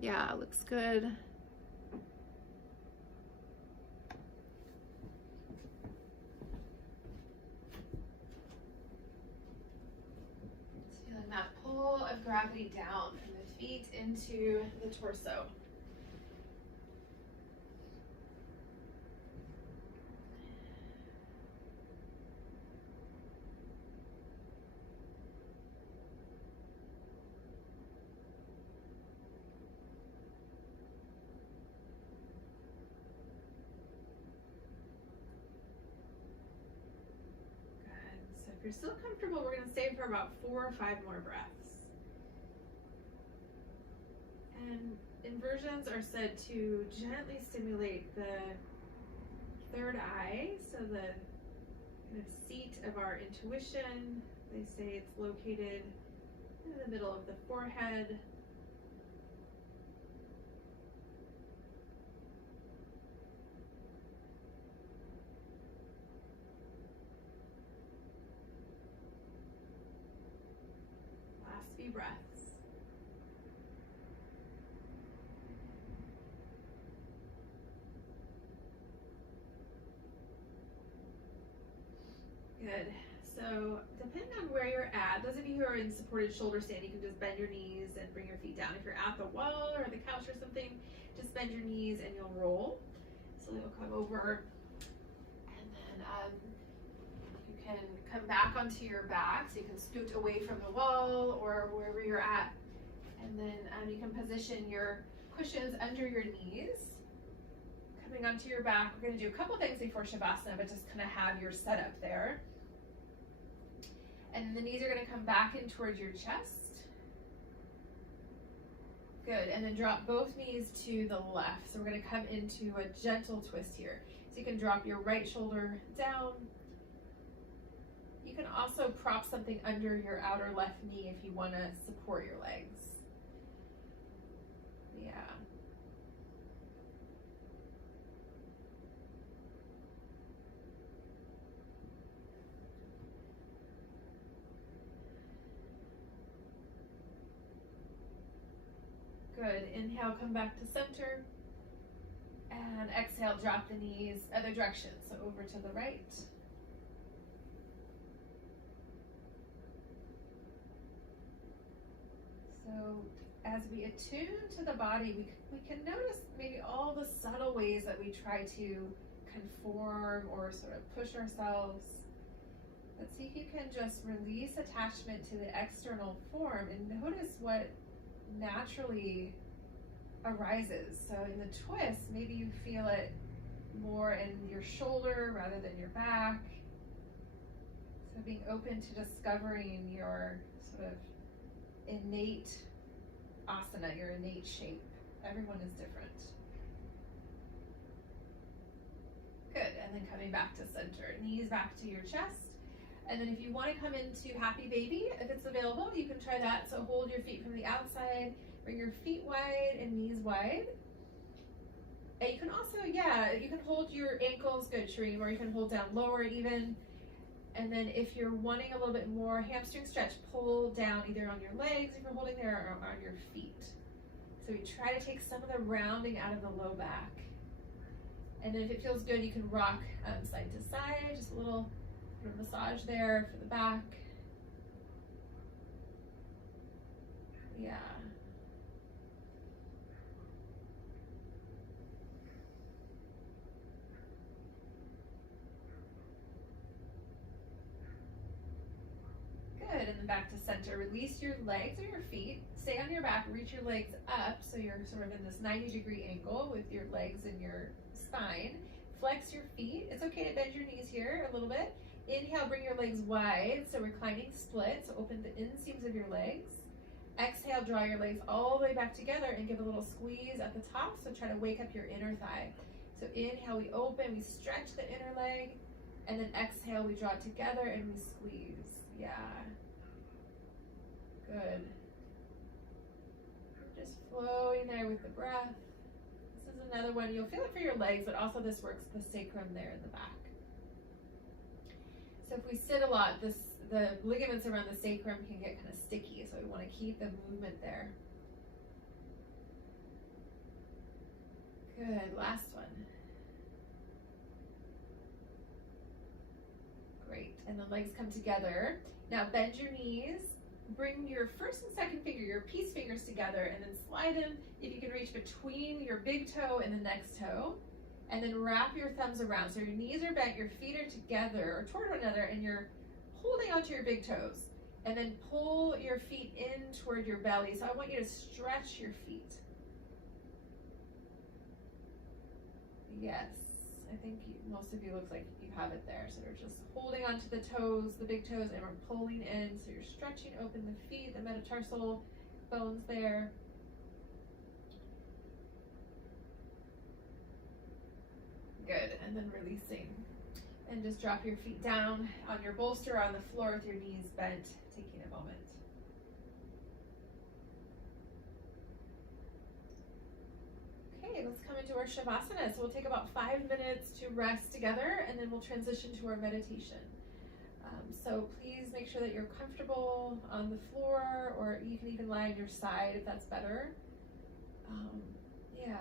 Yeah, looks good. Just feeling that pull of gravity down from the feet into the torso. If you're still comfortable, we're going to stay for about 4 or 5 more breaths. And inversions are said to gently stimulate the third eye, so the kind of seat of our intuition. They say it's located in the middle of the forehead. Few breaths. Good. So depending on where you're at, those of you who are in supported shoulder stand, you can just bend your knees and bring your feet down. If you're at the wall or the couch or something, just bend your knees and you'll roll. So you'll come over, and then you can come back onto your back, so you can scoot away from the wall or wherever you're at. And then you can position your cushions under your knees. Coming onto your back, we're going to do a couple things before Shavasana, but just kind of have your setup there. And then the knees are going to come back in towards your chest. Good, and then drop both knees to the left. So we're going to come into a gentle twist here. So you can drop your right shoulder down. You can also prop something under your outer left knee if you want to support your legs. Yeah. Good. Inhale, come back to center. And exhale, drop the knees other direction. So over to the right. So as we attune to the body, we can notice maybe all the subtle ways that we try to conform or sort of push ourselves. But see if you can just release attachment to the external form and notice what naturally arises. So in the twist, maybe you feel it more in your shoulder rather than your back. So being open to discovering your sort of innate asana, your innate shape. Everyone is different. Good, and then coming back to center. Knees back to your chest. And then if you want to come into happy baby, if it's available, you can try that. So hold your feet from the outside, bring your feet wide and knees wide. And you can also, you can hold your ankles, good Shreem, or you can hold down lower even. And then if you're wanting a little bit more hamstring stretch, pull down either on your legs if you're holding there or on your feet. So we try to take some of the rounding out of the low back. And then if it feels good, you can rock side to side, just a little massage there for the back. Yeah. Good, and then back to center. Release your legs or your feet. Stay on your back, reach your legs up so you're sort of in this 90-degree angle with your legs and your spine. flex your feet. It's okay to bend your knees here a little bit. Inhale, bring your legs wide, so reclining split, so open the inseams of your legs. Exhale, draw your legs all the way back together and give a little squeeze at the top, so try to wake up your inner thigh. So inhale, we open, we stretch the inner leg, and then exhale, we draw it together and we squeeze. Yeah. Good. Just flowing there with the breath. This is another one, you'll feel it for your legs, but also this works the sacrum there in the back. So if we sit a lot, the ligaments around the sacrum can get kind of sticky, so we want to keep the movement there. Good, last one. Great, and the legs come together. Now bend your knees, bring your first and second finger, your peace fingers together, and then slide them, if you can reach between your big toe and the next toe. And then wrap your thumbs around. So your knees are bent, your feet are together or toward one another, and you're holding onto your big toes. And then pull your feet in toward your belly. So I want you to stretch your feet. Yes, I think most of you looks like you have it there. So you're just holding onto the toes, the big toes, and we're pulling in. So you're stretching open the feet, the metatarsal bones there. Good, and then releasing. And just drop your feet down on your bolster on the floor with your knees bent, taking a moment. Okay, let's come into our Shavasana. So we'll take about 5 minutes to rest together, and then we'll transition to our meditation. So please make sure that you're comfortable on the floor, or you can even lie on your side if that's better. Yeah.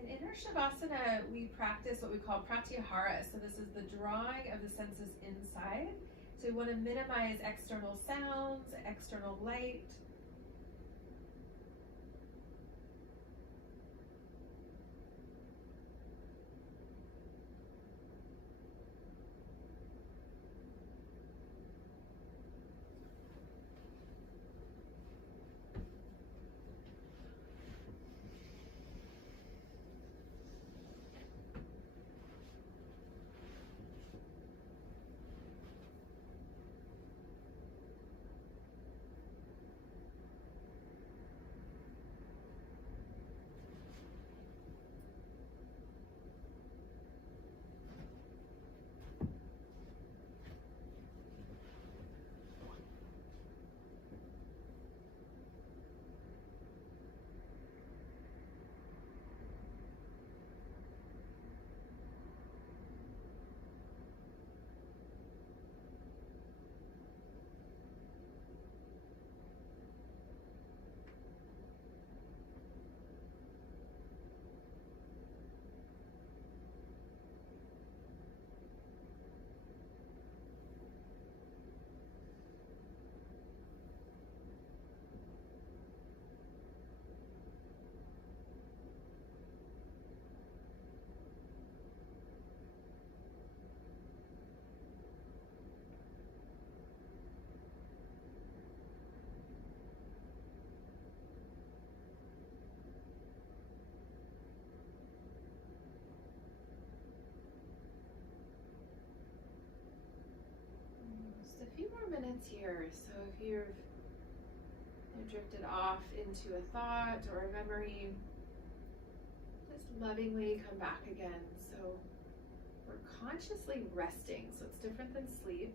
And in our Shavasana, we practice what we call pratyahara. So this is the drawing of the senses inside. So we want to minimize external sounds, external light. Just a few more minutes here. So if you've drifted off into a thought or a memory, just lovingly come back again. So we're consciously resting, so it's different than sleep.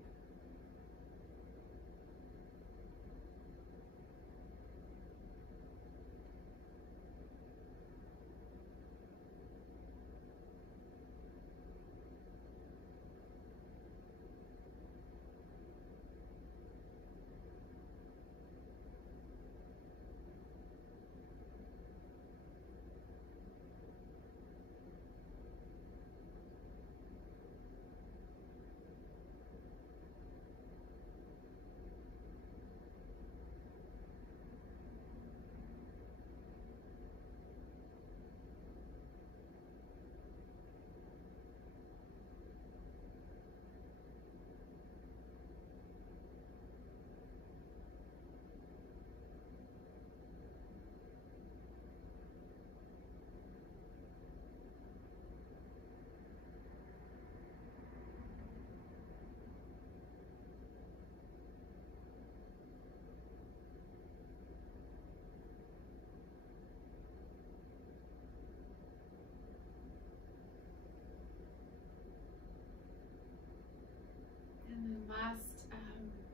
And then last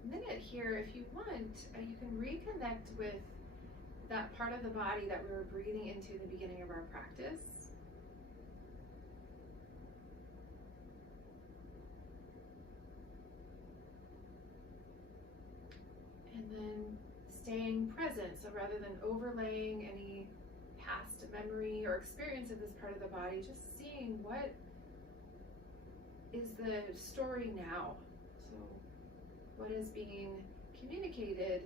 minute here, if you want, you can reconnect with that part of the body that we were breathing into in the beginning of our practice. And then staying present, so rather than overlaying any past memory or experience of this part of the body, just seeing what is the story now. So what is being communicated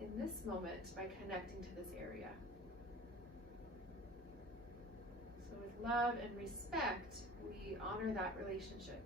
in this moment by connecting to this area. So with love and respect, we honor that relationship.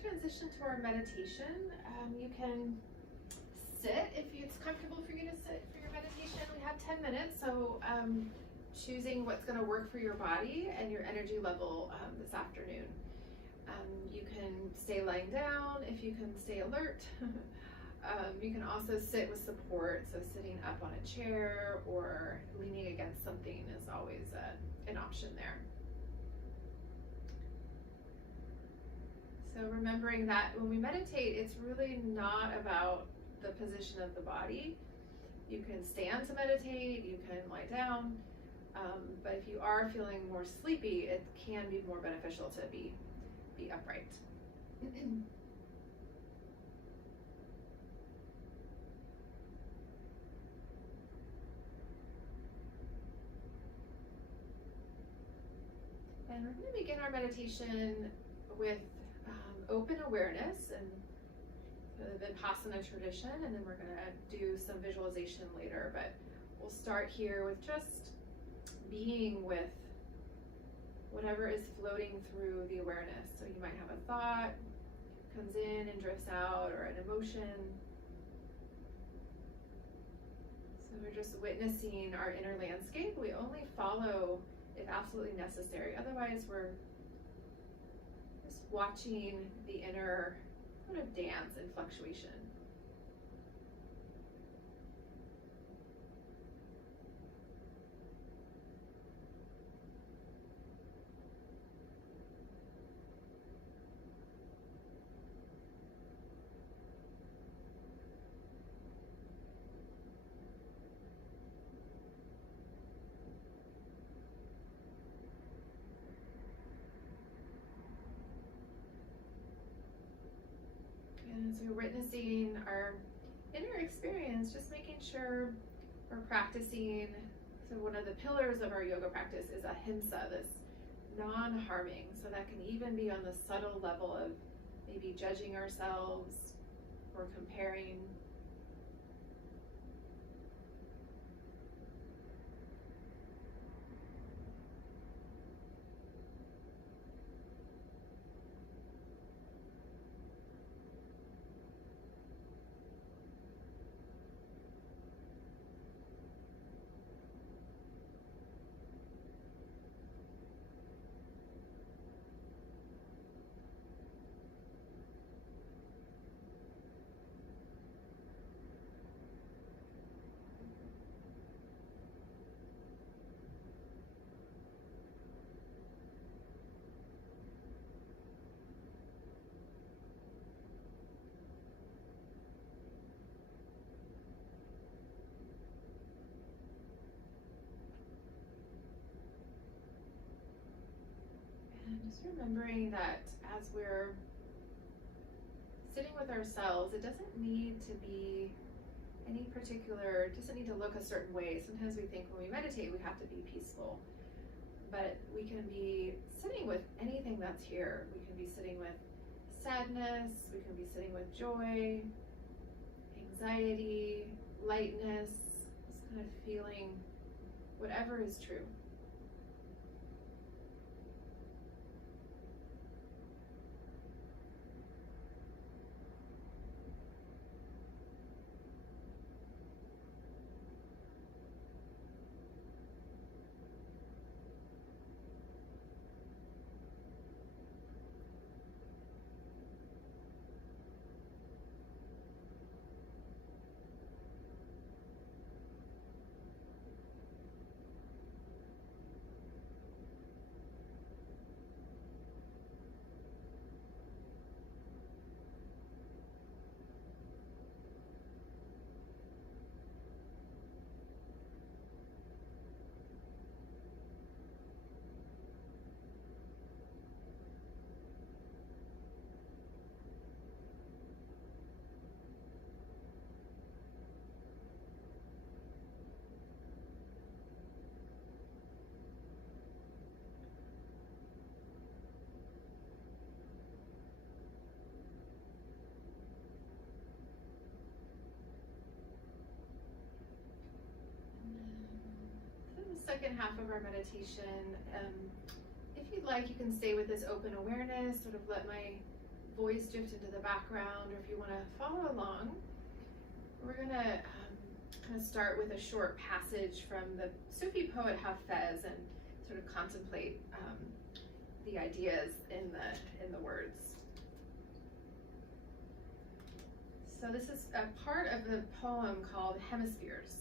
Transition to our meditation. You can sit if it's comfortable for you to sit for your meditation. We have 10 minutes, so choosing what's going to work for your body and your energy level this afternoon. You can stay lying down if you can stay alert. You can also sit with support, so sitting up on a chair or leaning against something is always an option there. So remembering that when we meditate, it's really not about the position of the body. You can stand to meditate, you can lie down, but if you are feeling more sleepy, it can be more beneficial to be upright. And we're going to begin our meditation with open awareness and the Vipassana tradition, and then we're going to do some visualization later, but we'll start here with just being with whatever is floating through the awareness. So you might have a thought, comes in and drifts out, or an emotion. So we're just witnessing our inner landscape. We only follow if absolutely necessary. Otherwise, we're just watching the inner sort of dance and fluctuation. And so we're witnessing our inner experience, just making sure we're practicing. So one of the pillars of our yoga practice is ahimsa, this non-harming. So that can even be on the subtle level of maybe judging ourselves or comparing. And just remembering that as we're sitting with ourselves, it doesn't need to be any particular, it doesn't need to look a certain way. Sometimes we think when we meditate we have to be peaceful, but we can be sitting with anything that's here. We can be sitting with sadness, we can be sitting with joy, anxiety, lightness, just kind of feeling whatever is true. Second half of our meditation, if you'd like, you can stay with this open awareness, sort of let my voice drift into the background, or if you want to follow along, we're going to kind of start with a short passage from the Sufi poet Hafez and sort of contemplate the ideas in the words. So this is a part of the poem called Hemispheres.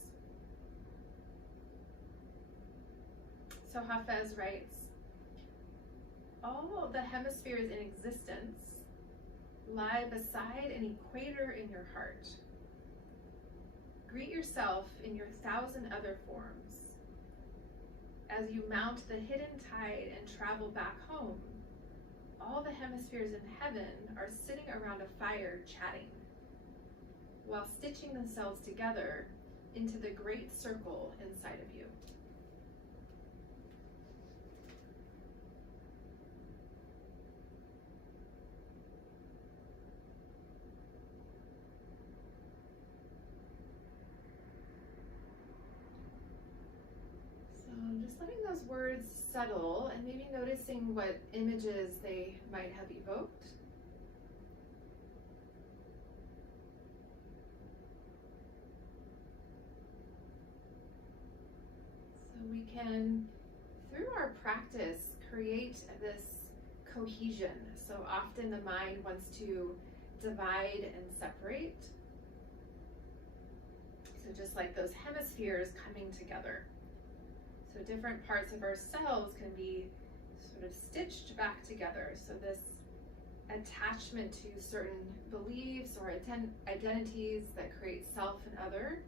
So Hafez writes, all the hemispheres in existence lie beside an equator in your heart. Greet yourself in your 1,000 other forms. As you mount the hidden tide and travel back home, all the hemispheres in heaven are sitting around a fire chatting, while stitching themselves together into the great circle inside of you. Just letting those words settle and maybe noticing what images they might have evoked. So we can, through our practice, create this cohesion. So often the mind wants to divide and separate. So just like those hemispheres coming together. So different parts of ourselves can be sort of stitched back together. So this attachment to certain beliefs or identities that create self and other,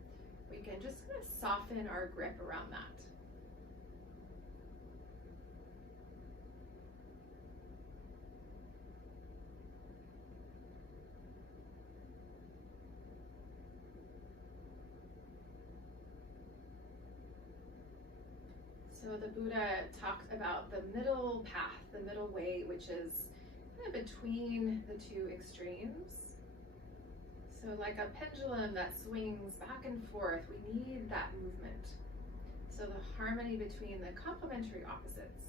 we can just kind of soften our grip around that. So the Buddha talked about the middle path, the middle way, which is kind of between the two extremes. So like a pendulum that swings back and forth, we need that movement. So the harmony between the complementary opposites.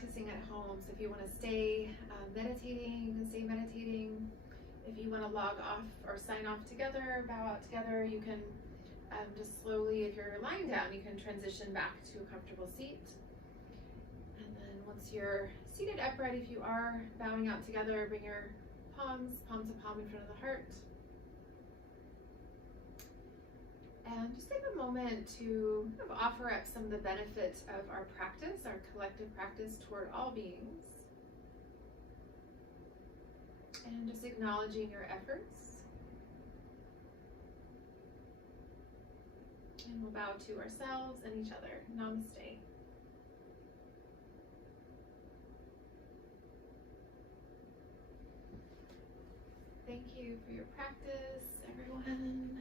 practicing at home. So if you want to stay meditating, you can stay meditating. If you want to log off or sign off together, bow out together, you can just slowly, if you're lying down, you can transition back to a comfortable seat. And then once you're seated upright, if you are bowing out together, bring your palm to palm in front of the heart. And just take a moment to kind of offer up some of the benefits of our practice, our collective practice toward all beings. And just acknowledging your efforts. And we'll bow to ourselves and each other. Namaste. Thank you for your practice, everyone.